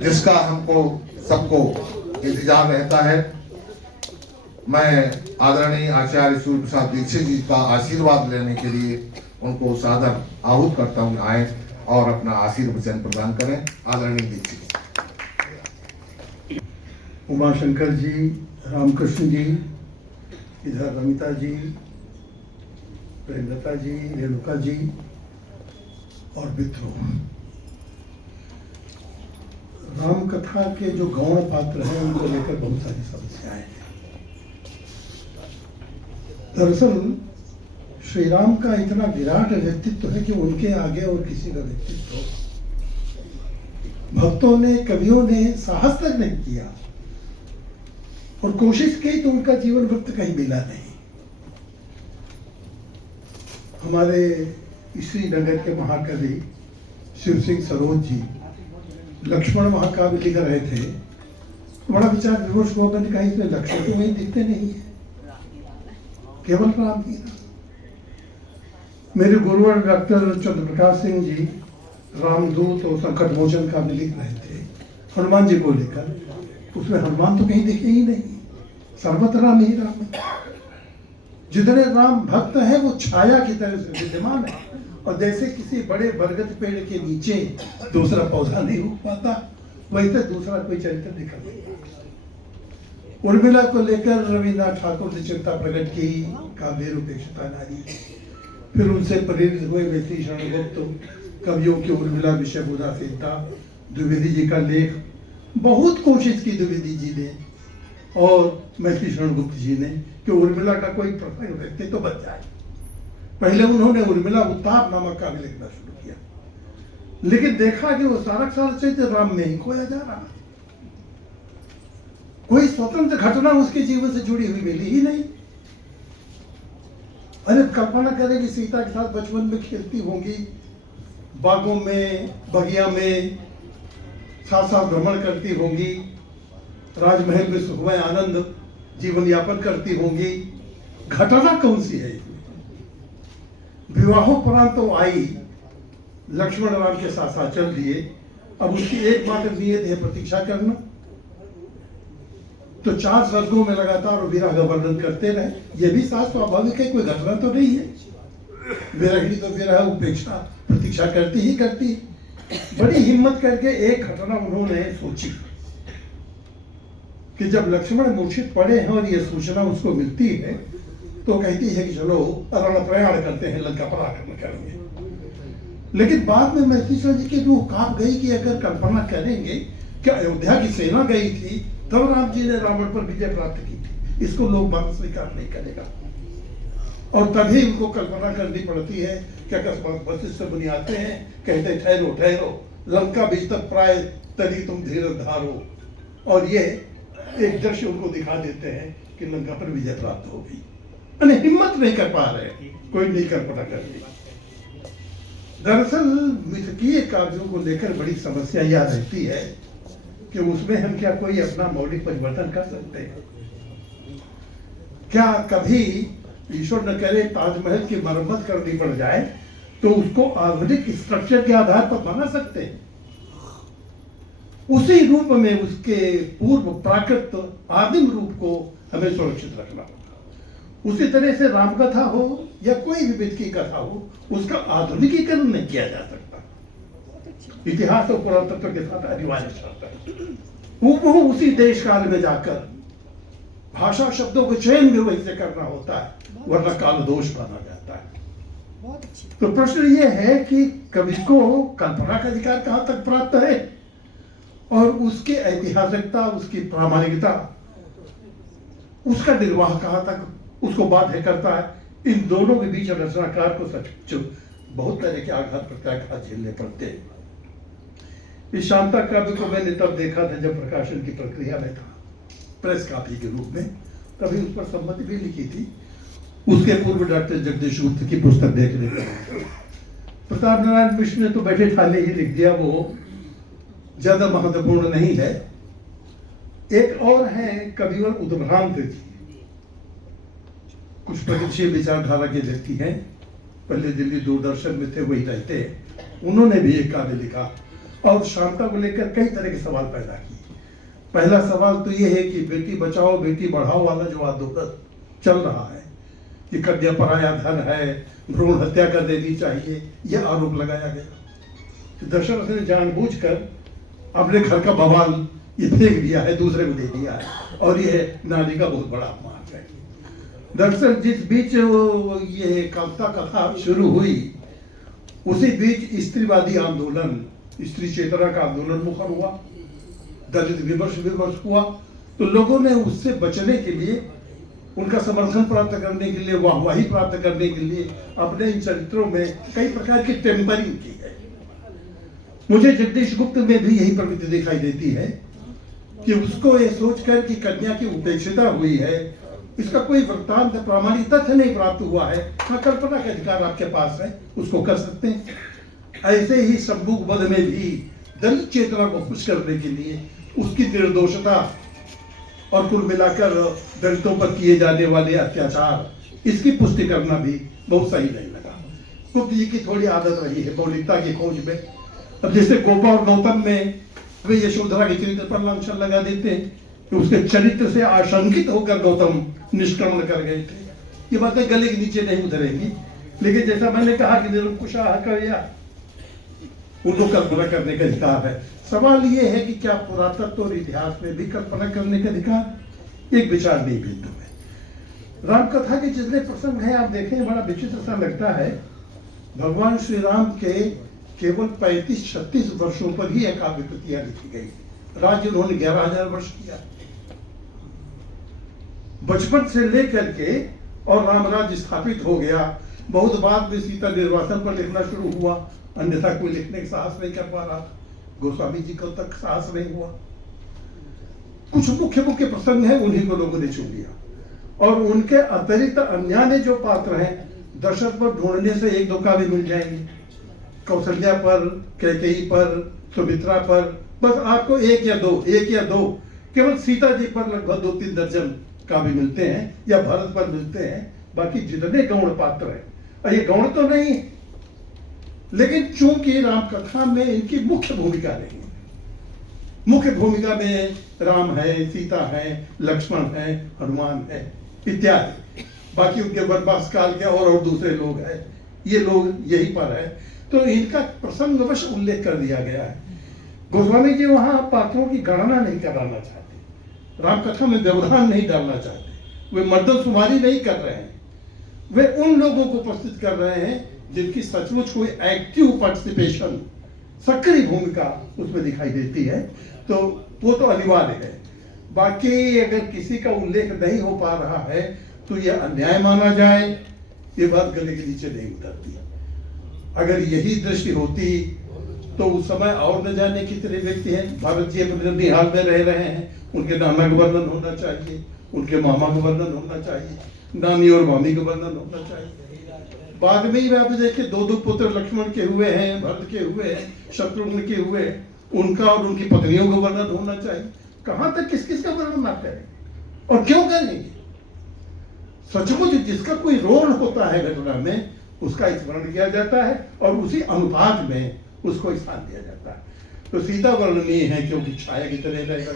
जिसका हमको सबको इंतजार रहता है। मैं आदरणीय आचार्य सूर्य प्रसाद दीक्षित जी का आशीर्वाद लेने के लिए उनको सादर आहूत करता हूँ, आए और अपना आशीर्वचन प्रदान करें। आदरणीय दीक्षित उमाशंकर जी, रामकृष्ण जी, इधर रमिता जी, प्रेमलता जी, रेणुका जी और मित्रों, राम कथा के जो गौण पात्र हैं उनको लेकर बहुत सारी समस्याएं हैं। दरअसल श्री राम का इतना विराट व्यक्तित्व है कि उनके आगे और किसी का व्यक्तित्व भक्तों ने, कवियों ने साहस तक नहीं किया और कोशिश की तो उनका जीवन वृत्त कहीं मिला नहीं। हमारे श्रीनगर के महाकवि शिव सिंह सरोज जी लक्ष्मण महाकाव्य लिख रहे थे, बड़ा विचार विमर्श हुआ। मैंने कहा इसमें लक्ष्मण तो वही दिखते नहीं है, केवल राम ही। मेरे गुरुवर डॉक्टर चंद्रप्रकाश सिंह जी रामदूत और संकट मोचन काव्य लिख रहे थे हनुमान जी को लेकर, उसमें हनुमान तो कहीं दिखे ही नहीं, सर्वत्र राम ही राम है। जितने राम भक्त हैं वो छाया की तरह से विद्यमान है, और जैसे किसी बड़े बरगद पेड़ के नीचे दूसरा पौधा नहीं उग पाता, वैसे दूसरा कोई चरित्र निकल नहीं पाता। उर्मिला को लेकर रविन्द्रनाथ ठाकुर ने चिंता प्रकट की, काव्य रूपेक्षता नारी। फिर उनसे प्रेरित हुए मैथिली शरण गुप्त कवियों की उर्मिला विषय उदासीनता, द्विवेदी जी का लेख। बहुत कोशिश की द्विवेदी जी ने और मैथिली शरण गुप्त जी ने कि उर्मिला का कोई प्रसंग व्यक्ति तो बच जाए। पहले उन्होंने उर्मिला उत्ताप नामक काव्य लिखना शुरू किया, लेकिन देखा कि वो सारा चरित्र राम में ही खोया जा रहा। कोई स्वतंत्र घटना उसके जीवन से जुड़ी हुई मिली ही नहीं। अरे कल्पना करें कि सीता के साथ बचपन में खेलती होंगी, बागों में, बगिया में साथ साथ भ्रमण करती होंगी, राजमहल में सुखमय आनंद जीवन यापन करती होंगी। घटना कौन सी है? विवाहोपरांत तो आई, लक्ष्मण राम के साथ साथ चल दिए। अब उसकी एकमात्र नियत है प्रतीक्षा करना, तो 4 सर्गों में लगातार विरह का वर्णन करते रहे। यह भी साथ स्वाभाविक है, कोई घटना तो नहीं है। विरहिणी तो विरह, उपेक्षा, प्रतीक्षा करती ही करती। बड़ी हिम्मत करके एक घटना उन्होंने सोची कि जब लक्ष्मण मूर्छित पड़े हैं और यह सूचना उसको मिलती है, तो कहती है कि चलो रण प्रयाण करते हैं, लंका पर आक्रमण करेंगे। लेकिन बाद में मैथिली जी की रूह कांप गई कि अगर कल्पना करेंगे कि अयोध्या की सेना गई थी तब राम जी ने रावण पर विजय प्राप्त की थी, इसको लोग बात स्वीकार नहीं करेगा। और तभी उनको कल्पना करनी पड़ती है कि अकस्मात वशिष्ठ मुनि आते हैं, कहते ठहरो ठहरो, लंका बीज तक प्राय तरी तुम धीरज धारो, और ये एक दृश्य उनको दिखा देते हैं कि लंका पर विजय प्राप्त हो गई। मैंने हिम्मत नहीं कर पा रहे, कोई नहीं कल्पना कर ली। दरअसल मिथकीय काव्यों को लेकर बड़ी समस्या यह रहती है कि उसमें हम क्या कोई अपना मौलिक परिवर्तन कर सकते हैं? क्या कभी ईश्वर न करे ताजमहल की मरम्मत करनी पड़ जाए तो उसको आधुनिक स्ट्रक्चर के आधार पर बना सकते हैं? उसी रूप में उसके पूर्व प्राकृत आदिम रूप को हमें सुरक्षित रखना होगा। उसी तरह से रामकथा हो या कोई भी विध की कथा हो, उसका आधुनिकीकरण नहीं किया जा सकता। इतिहास और पुरातत्व के साथ अनिवार्य शर्त है। वो उसी देश काल में जाकर भाषा शब्दों के चयन भी वैसे करना होता है, वरना काल दोष माना जाता है। तो प्रश्न ये है कि कवि को कल्पना का अधिकार कहां तक प्राप्त है और उसकी ऐतिहासिकता, उसकी प्रामाणिकता, उसका निर्वाह कहां तक उसको बाध्य करता है। इन दोनों के बीच रचनाकार को सच बहुत तरह के आघात प्रत्याघात झेलने पड़ते हैं। इस शांता काव्य को मैंने तब देखा था जब प्रकाशन की प्रक्रिया में था, प्रेस कॉपी के रूप में, तभी उस पर सम्मति भी लिखी थी। उसके पूर्व डॉक्टर जगदीश गुप्त की पुस्तक देखने पर प्रताप नारायण मिश्र ने तो बैठे ठाले ही लिख दिया, वो ज्यादा महत्वपूर्ण नहीं है। एक और है कविवर उद्भ्रांत जी, कुछ प्रगतिशील विचारधारा के व्यक्ति हैं, पहले दिल्ली दूरदर्शन में थे, वही रहते हैं। उन्होंने भी एक काव्य लिखा और शांता को लेकर कई तरह के सवाल पैदा किए। पहला सवाल तो ये है कि बेटी बचाओ बेटी बढ़ाओ वाला जो आंदोलन चल रहा है कि कन्या पराया धन है, भ्रूण हत्या कर देनी चाहिए, यह आरोप लगाया गया। दशरथ ने जानबूझकर अपने घर का बवाल ये फेंक दिया है, दूसरे को दे दिया है, और यह नारी का बहुत बड़ा अपमान है। दरअसल जिस बीच ये कांता कथा शुरू हुई, उसी बीच स्त्रीवादी आंदोलन, स्त्री चेतना का आंदोलन मुखर हुआ, दलित विमर्श हुआ। तो लोगों ने उससे बचने के लिए, उनका समर्थन प्राप्त करने के लिए, वाहवाही प्राप्त करने के लिए अपने इन चरित्रों में कई प्रकार की टेम्परिंग की है। मुझे जगदीश गुप्त में भी यही प्रवृत्ति दिखाई देती है कि उसको ये सोचकर कि कन्या की उपेक्षिता हुई है, इसका कोई वृत्तांत प्रामाणिक तथ्य नहीं प्राप्त हुआ है, हाँ कल्पना का अधिकार आपके पास है, उसको कर सकते हैं। ऐसे ही शंभुक वध में भी दलित चेतना को खुश करने के लिए उसकी निर्दोषता और कुल मिलाकर दलितों पर किए जाने वाले अत्याचार, इसकी पुष्टि करना भी बहुत सही नहीं लगा। गुप्त जी की थोड़ी आदत रही है मौलिकता की खोज में। अब जैसे गोपा और गौतम में वे यशोधरा के चरित्र पर लांछन लगा देते हैं कि उसके चरित्र से आशंकित होकर गौतम निष्क्रमण कर गए थे। ये बातें गले के नीचे नहीं उतरेंगी, लेकिन जैसा मैंने कहा कि निरंकुशा कविया, उनको कल्पना करने का अधिकार है। सवाल ये है कि क्या पुरातत्व और इतिहास में भी कल्पना करने का अधिकार? एक विचार नहीं बिंदु है। रामकथा के जितने प्रसंग हैं आप देखें, बड़ा विचित्र सा लगता है। भगवान श्री राम के केवल 35-36 वर्षों पर ही एक काव्य कृतियां लिखी गई। राज्य उन्होंने 11,000 वर्ष किया, बचपन से लेकर के, और राम राज्य स्थापित हो गया। बहुत बाद में सीता निर्वासन पर लिखना शुरू हुआ, अन्यथा कोई लिखने का साहस नहीं कर पा रहा था। गोस्वामी जी को तक साहस नहीं हुआ। कुछ मुख्य प्रसंग हैं, उन्हीं को लोगों ने चुन लिया, और उनके अतिरिक्त अन्य जो पात्र हैं, दशरथ पर ढूंढने से एक दो काव्य मिल जाएंगे, कौशल्या पर, कैकेयी पर, सुमित्रा पर, बस आपको एक या दो, केवल सीता जी पर लगभग 2-3 दर्जन काव्य मिलते हैं, या भरत पर मिलते हैं। बाकी जितने गौण पात्र हैं, और ये गौण तो नहीं है, लेकिन चूंकि रामकथा में इनकी मुख्य भूमिका नहीं है। मुख्य भूमिका में राम है, सीता है, लक्ष्मण है, हनुमान है इत्यादि। बाकी उनके वनवास काल के और दूसरे लोग हैं, ये लोग यही पर है, तो इनका प्रसंगवश उल्लेख कर दिया गया है। गोस्वामी जी वहां पात्रों की गणना नहीं कराना चाहते, रामकथा में व्यवधान नहीं डालना चाहते, वे मर्दमशुमारी नहीं कर रहे हैं। वे उन लोगों को प्रस्तुत कर रहे हैं जिनकी सचमुच कोई एक्टिव पार्टिसिपेशन, सक्रिय भूमिका उसमें दिखाई देती है, तो वो तो अनिवार्य है। बाकी अगर किसी का उल्लेख नहीं हो पा रहा है तो यह अन्याय माना जाए, ये बात गले के नीचे नहीं उतरती। अगर यही दृष्टि होती तो उस समय और न जाने कितने व्यक्ति हैं। भारत जी अपने निहाल में रह रहे हैं, उनके नाना का वर्णन होना चाहिए, उनके मामा का वर्णन होना चाहिए, नानी और मामी का वर्णन होना चाहिए। बाद में ही आप देखें 2 पुत्र लक्ष्मण के हुए हैं, भरत के हुए हैं, शत्रुघ्न के हुए, उनका और उनकी पत्नियों का वर्णन होना चाहिए। कहां तक किस किस का वर्णन ना करें, और क्यों करेंगे? सचमुच जिसका कोई रोल होता है घटना में, उसका स्मरण किया जाता है और उसी अनुपात में उसको स्थान दिया जाता है। तो सीता वर्णनीय है क्योंकि छाया की तरह रहेगा,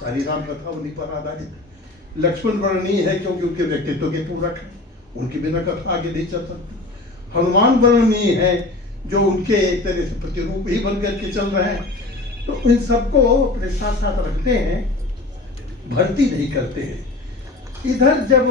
सारी राम कथा उन्हीं पर आधारित। लक्ष्मण वर्णनीय है क्योंकि उनके व्यक्तित्व के पूरक है, उनकी बिना कथा आगे नहीं चल सकती। हनुमान वर्णनीय है जो उनके एक तरह से प्रतिरूप ही बन करके चल रहे हैं। तो इन सबको अपने साथ साथ रखते हैं, भर्ती नहीं करते हैं। इधर जब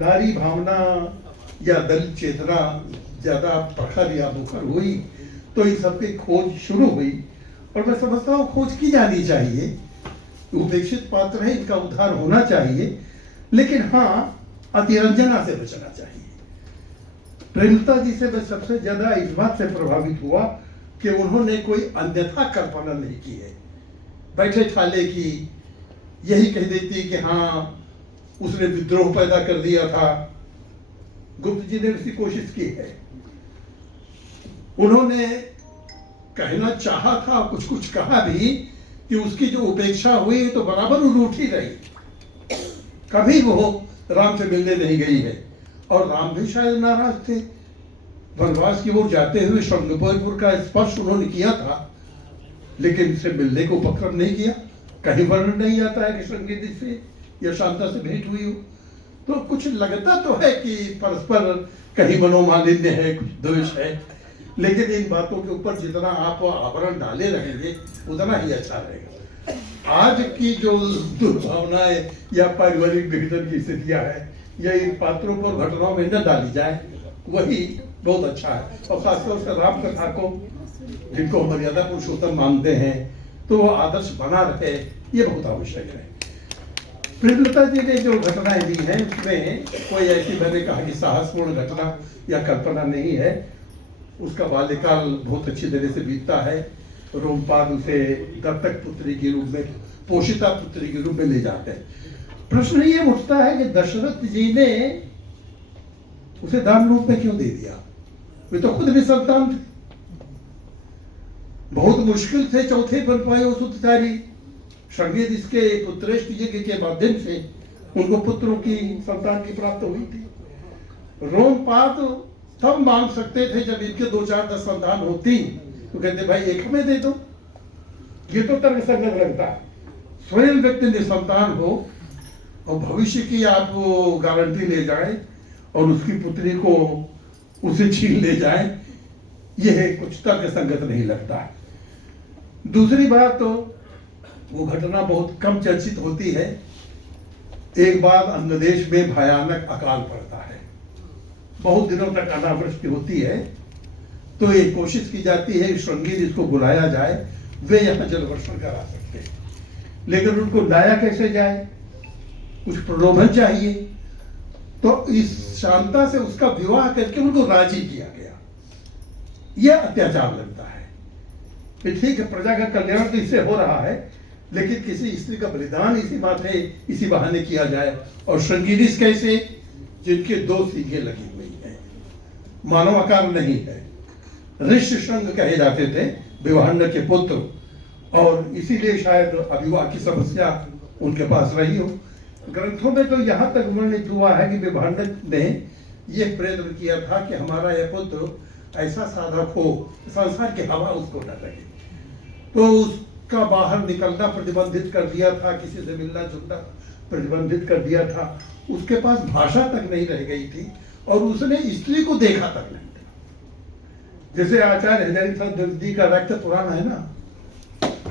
नारी भावना या दलित चेतना ज्यादा प्रखर या मुखर हुई तो इन सबकी खोज शुरू हुई, और मैं समझता हूँ खोज की जानी चाहिए। उपेक्षित पात्र है, इनका उद्धार होना चाहिए, लेकिन हाँ अतिरंजना से बचना चाहिए। प्रेमलता जी से मैं सबसे ज्यादा इस बात से प्रभावित हुआ कि उन्होंने कोई अन्यथा कल्पना नहीं की है। बैठे ठाले की यही कह देती कि हाँ उसने विद्रोह पैदा कर दिया था। गुप्त जी ने उसकी कोशिश की है, उन्होंने कहना चाहा था, कुछ कुछ कहा भी कि उसकी जो उपेक्षा हुई तो बराबर रूठी रही, कभी वो राम से मिलने नहीं गई है। और राम भी शायद नाराज थे। वनवास की ओर जाते हुए शृंगपुर का स्पर्श उन्होंने किया था, लेकिन इससे मिलने को उपक्रम नहीं किया। कहीं वर्णन नहीं आता है कि संगीत से या शांता से भेंट हुई हो। तो कुछ लगता तो है कि परस्पर कहीं मनोमालिन्य है, कुछ द्वेष है, लेकिन इन बातों के ऊपर जितना आप आवरण डाले रहेंगे उतना ही अच्छा रहेगा। आज की जो दुर्भावनाएं या पारिवारिक विघटन की स्थितियां है, या इन पात्रों पर घटनाओं में न डाली जाए, वही बहुत अच्छा है। और खासतौर से राम कथा को, जिनको मर्यादा पुरुषोत्तम मानते हैं, तो वो आदर्श बना रहे, ये बहुत आवश्यक है। प्रेमलता जी ने जो घटनाएं दी हैं उसमें कोई ऐसी, मैंने कहा कि साहसपूर्ण घटना या कल्पना नहीं है। उसका बाल्यकाल बहुत अच्छी तरह से बीतता है। रोमपाद उसे दत्तक पुत्री के रूप में, पोषिता पुत्री के रूप में ले जाते हैं। प्रश्न ये उठता है कि दशरथ जी ने उसे दान रूप में क्यों दे दिया? वे तो खुद निसंतान थे। बहुत मुश्किल से चौथे बन पाए उस उत्तारी। संगीत इसके पुत्रेष्ट यज्ञ के माध्यम से उनको पुत्रों की संतान की प्राप्त हुई थी। रोमपाद तब मांग सकते थे जब इनके 2-4-10 संतान होती, तो कहते भाई एक हमें दे दो। ये तो तर्क संगत लगता है। स्वयं व्यक्ति निसंतान हो और भविष्य की आप गारंटी ले जाए और उसकी पुत्री को उसे छीन ले जाए, यह कुछ तर्क संगत नहीं लगता है। दूसरी बात, तो वो घटना बहुत कम चर्चित होती है। एक बार अन्य देश में भयानक अकाल पड़ता है, बहुत दिनों तक अनावृष्टि होती है, तो ये कोशिश की जाती है संगीत इसको बुलाया जाए, वे यहाँ जल वर्षण करा सकते हैं। लेकिन उनको लाया कैसे जाए? कुछ प्रलोभन चाहिए। तो इस शांता से उसका विवाह करके उनको राजी किया गया। यह अत्याचार लगता है कि ठीक है, प्रजा का कल्याण तो इससे हो रहा है, लेकिन किसी स्त्री का बलिदान इसी माथे, इसी बहाने किया जाए। और संगीत कैसे, जिनके 2 सींगें लगी हुई हैं, मानव आकार नहीं है। ऋष्य शृंग कहे जाते थे, विवाहन के पुत्र, और इसीलिए शायद अविवाह की समस्या उनके पास रही हो। ग्रंथों में तो यहाँ तक वर्णित हुआ है कि विभांडक ने यह प्रयत्न किया था कि हमारा यह पुत्र ऐसा साधक हो, संसार की हवा उसको न लगे, तो उसका बाहर निकलना प्रतिबंधित कर दिया था, किसी से मिलना जुलना प्रतिबंधित कर दिया था। उसके पास भाषा तक नहीं रह गई थी और उसने स्त्री को देखा तक नहीं था। जैसे आचार्य हरिहर जी का रक्त पुराण है ना,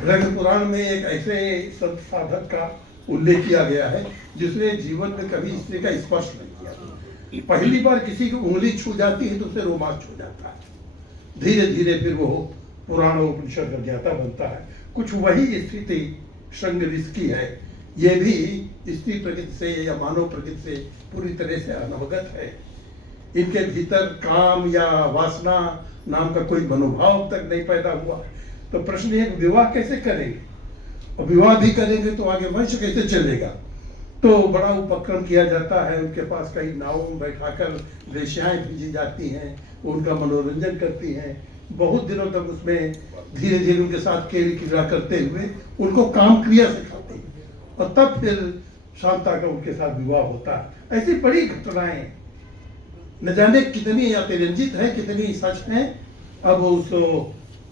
रक्त पुराण में एक ऐसे संत साधक का उल्लेख किया गया है जिसने जीवन में कभी स्त्री का स्पर्श नहीं किया। पहली बार किसी की उंगली छू जाती है तो उसे रोमांच हो जाता है। धीरे धीरे फिर वो पुराण उपनिषद का ज्ञाता बनता है। कुछ वही स्थिति संग की है। ये भी स्त्री प्रकृति से या मानव प्रकृति से पूरी तरह से अनवगत है। इनके भीतर काम या वासना नाम का कोई मनोभाव तक नहीं पैदा हुआ। तो प्रश्न है विवाह कैसे करेंगे, और विवाह भी करेंगे तो आगे वंश कैसे चलेगा। तो बड़ा उपक्रम किया जाता है। उनके पास कई नावों में बैठाकर वेश्याएं भेजी जाती हैं, उनका मनोरंजन करती हैं। बहुत दिनों तक उसमें धीरे धीरे उनके साथ खेल क्रीड़ा करते हुए उनको काम क्रिया सिखाती है, और तब फिर शांता का उनके साथ विवाह होता है। ऐसी बड़ी घटनाएं न जाने कितनी अतिरंजित है, कितनी सच है। अब उस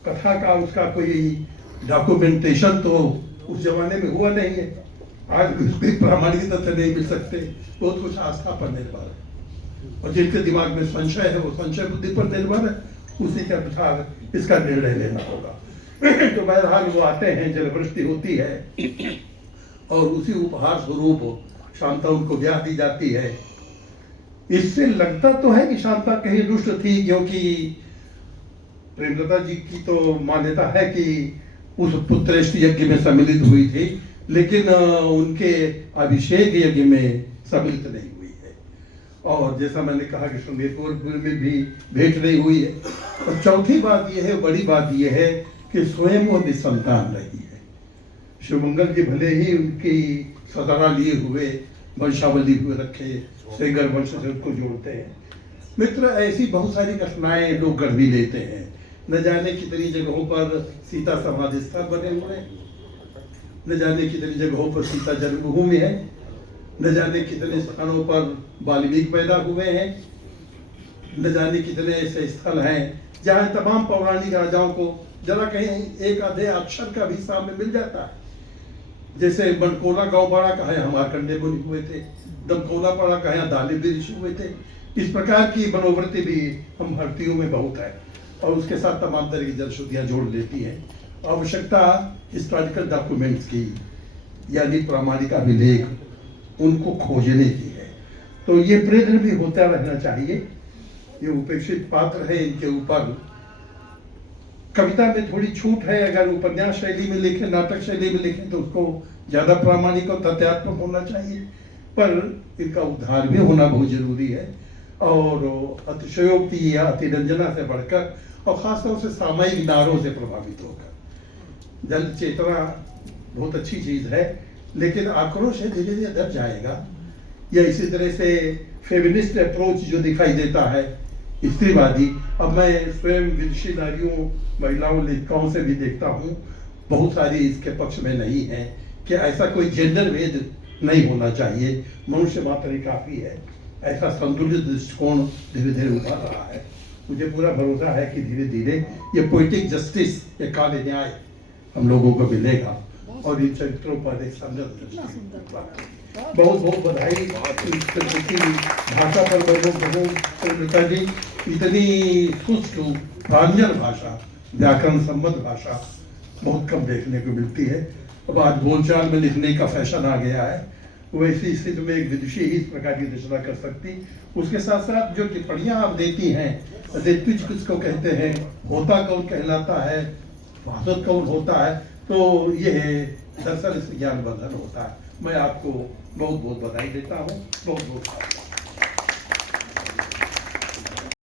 कथा का उसका कोई डॉक्यूमेंटेशन तो उस जमाने में हुआ नहीं है। आज कोई प्रामाणिक तथ्य नहीं मिल सकते। बहुत कुछ आस्था पर निर्भर है, और जिनके दिमाग में संशय है वो संशय बुद्धि पर निर्भर है। उसी के अनुसार इसका निर्णय लेना होगा। तो बहरहाल वो आते हैं, जलवृष्टि होती है, और उसी उपहार स्वरूप शांता उनको ब्याह दी जाती है। इससे लगता तो है कि शांता कहीं रुष्ट थी, क्योंकि प्रेमलता जी की तो मान्यता है कि उस पुत्रेष्ट यज्ञ में सम्मिलित हुई थी, लेकिन उनके अभिषेक यज्ञ में सम्मिलित नहीं हुई है। और जैसा मैंने कहा कि शृंगेरपुर में भी भेंट नहीं हुई है। और चौथी बात यह है, बड़ी बात यह है कि स्वयं वो निसंतान रही है। शिवमंगल जी भले ही उनकी सदरा लिए हुए वंशावली हुए रखे, सेंगर वंश से उसको जोड़ते हैं। मित्र, ऐसी बहुत सारी घटनाएं लोग गढ़ भी लेते हैं। न जाने कितनी जगहों पर सीता समाधि स्थल बने हुए हैं, न जाने कितनी जगहों पर सीता जन्मभूमि है, न जाने कितने स्थानों पर वाल्मीकि पैदा हुए हैं, न जाने कितने ऐसे स्थल हैं जहाँ तमाम पौराणिक राजाओं को जरा कहीं एक आधे अक्षर का भी सामने मिल जाता है। जैसे बनकोला गांव बड़ा कहा है हमारे कंडे बुनी हुए थे, दमकोला पड़ा कहा है दाले भी ऋषि हुए थे। इस प्रकार की मनोवृत्ति भी हम भारतीयों में बहुत है और उसके साथ तमाम तरह की जनश्रुतियाँ जोड़ लेती हैं। आवश्यकता हिस्टोरिकल डॉक्यूमेंट्स की यानी प्रामाणिक अभिलेख उनको खोजने की है। तो ये प्रयत्न भी होता रहना चाहिए। ये उपेक्षित पात्र है, इनके ऊपर कविता में थोड़ी छूट है। अगर उपन्यास शैली में लिखें, नाटक शैली में लिखें तो उसको ज़्यादा प्रामाणिक और तथ्यात्मक होना चाहिए, पर इनका उद्धार भी होना बहुत जरूरी है। और अतिशयोक्ति या अतिरंजना से बढ़कर और ख़ासतौर से सामयिक नारों से प्रभावित होकर। जल चेतना बहुत अच्छी चीज़ है, लेकिन आक्रोश है धीरे धीरे दब जाएगा। या इसी तरह से फेमिनिस्ट अप्रोच जो दिखाई देता है, स्त्रीवादी। अब मैं स्वयं विदुषी नारियों, महिलाओं, लेखिकाओं से भी देखता हूँ, बहुत सारी इसके पक्ष में नहीं है कि ऐसा कोई जेंडर भेद नहीं होना चाहिए, मनुष्य मात्र ही काफ़ी है। ऐसा संतुलित दृष्टिकोण धीरे धीरे उभर रहा है। मुझे पूरा भरोसा है कि धीरे धीरे ये पोइटिक जस्टिस, ये काव्य न्याय हम लोगों को मिलेगा और इन चरित्रों पर एक संगत बहुत बहुत बधाई। भाषा पर बहुत जी, इतनी सुष्ठु प्रांजल भाषा, व्याकरण संबद्ध भाषा बहुत कम देखने को मिलती है। अब आज बोलचाल में लिखने का फैशन आ गया है, वैसी स्थिति में एक विदुषी ही इस प्रकार की रचना कर सकती। उसके साथ साथ जो टिप्पणियाँ आप देती हैं, ऋत्विज किसको कहते हैं, होता कौन कहलाता है, वासुद कौन होता है, तो ये दरअसल इससे ज्ञानवर्धन होता है। मैं आपको बहुत बहुत बधाई देता हूँ, बहुत बहुत